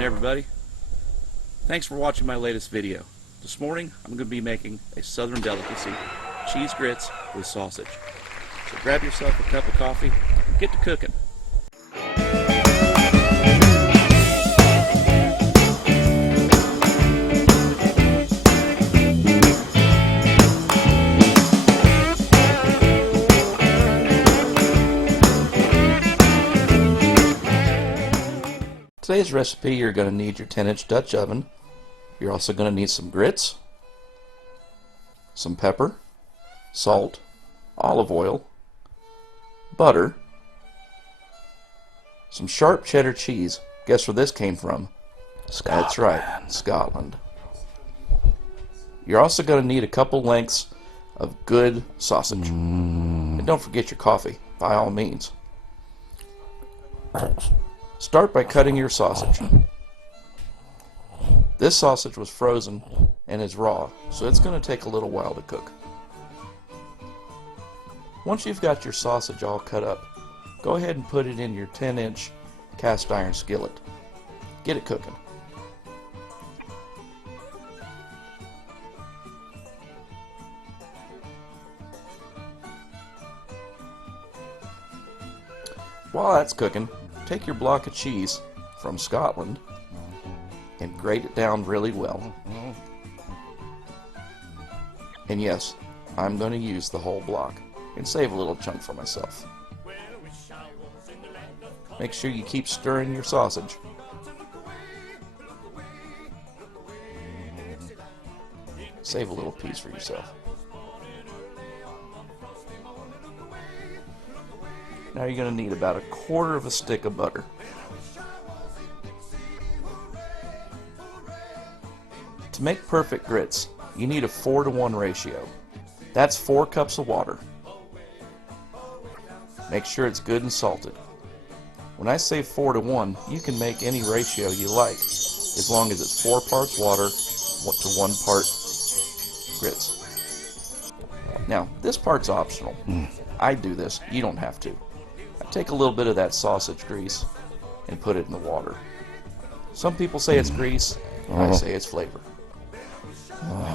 morning, everybody. Thanks for watching my latest video. This morning I'm going to be making a southern delicacy, cheese grits with sausage. So grab yourself a cup of coffee and get to cooking. Today's recipe, you're going to need your 10-inch Dutch oven. You're also going to need some grits, some pepper, salt, olive oil, butter, some sharp cheddar cheese. Guess where this came from? Scotland. That's right, Scotland. You're also going to need a couple lengths of good sausage. And don't forget your coffee, by all means. Start by cutting your sausage. This sausage was frozen and is raw, so it's going to take a little while to cook. Once you've got your sausage all cut up, go ahead and put it in your 10-inch cast iron skillet. Get it cooking. While that's cooking, take your block of cheese from Scotland and grate it down really well. And yes, I'm going to use the whole block and save a little chunk for myself. Make sure you keep stirring your sausage. Save a little piece for yourself. Now you're going to need about 1/4 of a stick of butter. To make perfect grits, you need a 4-to-1 ratio. That's 4 cups of water. Make sure it's good and salted. When I say 4-to-1, you can make any ratio you like, as long as it's 4 parts water to 1 part grits. Now, this part's optional. I do this, you don't have to. I take a little bit of that sausage grease and put it in the water. Some people say it's grease, I say it's flavor.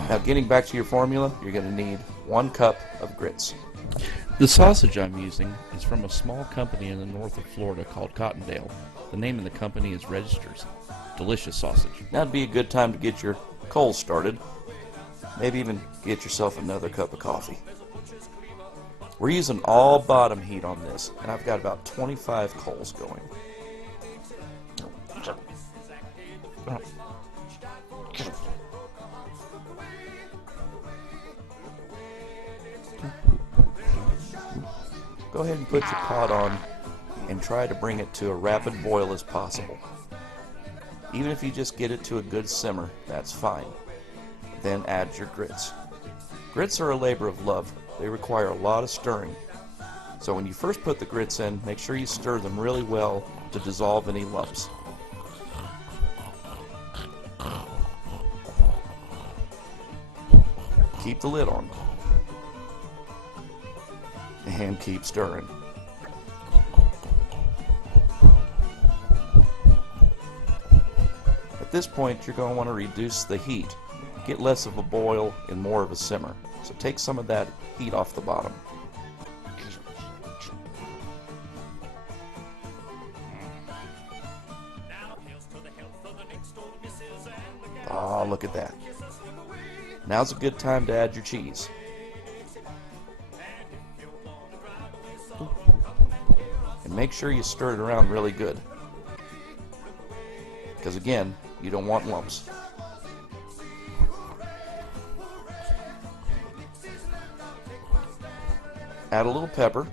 Now, getting back to your formula, you're going to need 1 cup of grits. The sausage I'm using is from a small company in the north of Florida called Cottondale. The name of the company is Registers. Delicious sausage. Now would be a good time to get your coals started. Maybe even get yourself another cup of coffee. We're using all bottom heat on this, and I've got about 25 coals going. Go ahead and put your pot on and try to bring it to a rapid boil as possible. Even if you just get it to a good simmer, that's fine. Then add your grits. Grits are a labor of love. They require a lot of stirring. So when you first put the grits in, make sure you stir them really well to dissolve any lumps. Keep the lid on. And keep stirring. At this point, you're going to want to reduce the heat. Get less of a boil and more of a simmer. So take some of that heat off the bottom. Oh, look at that. Now's a good time to add your cheese. And make sure you stir it around really good. Because again, you don't want lumps. Add a little pepper.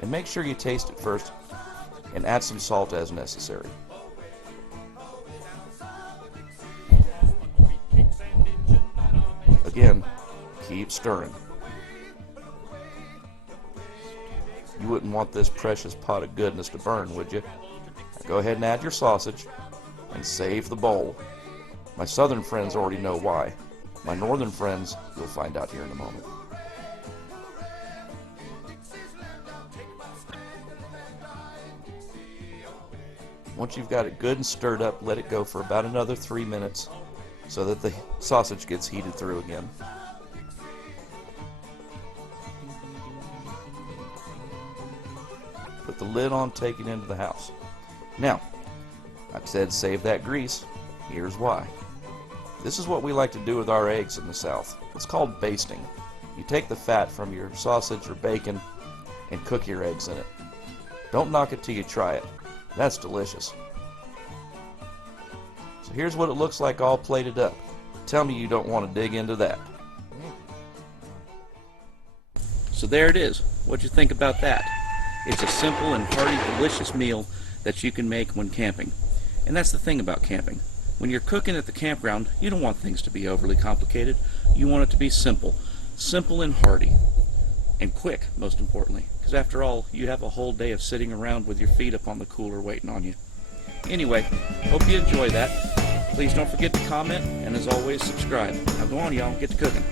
And make sure you taste it first. And add some salt as necessary. Again, keep stirring. You wouldn't want this precious pot of goodness to burn, would you? Now go ahead and add your sausage and save the bowl. My southern friends already know why. My northern friends, you'll find out here in a moment. Once you've got it good and stirred up, let it go for about another 3 minutes so that the sausage gets heated through again. Put the lid on, take it into the house. Now, I said save that grease. Here's why. This is what we like to do with our eggs in the South. It's called basting. You take the fat from your sausage or bacon and cook your eggs in it. Don't knock it till you try it. That's delicious. So here's what it looks like all plated up. Tell me you don't want to dig into that. So there it is. What'd you think about that? It's a simple and hearty, delicious meal that you can make when camping. And that's the thing about camping. When you're cooking at the campground, you don't want things to be overly complicated. You want it to be simple. Simple and hearty. And quick, most importantly. Because after all, you have a whole day of sitting around with your feet up on the cooler waiting on you. Anyway, hope you enjoy that. Please don't forget to comment, and as always, subscribe. Now go on, y'all, get to cooking.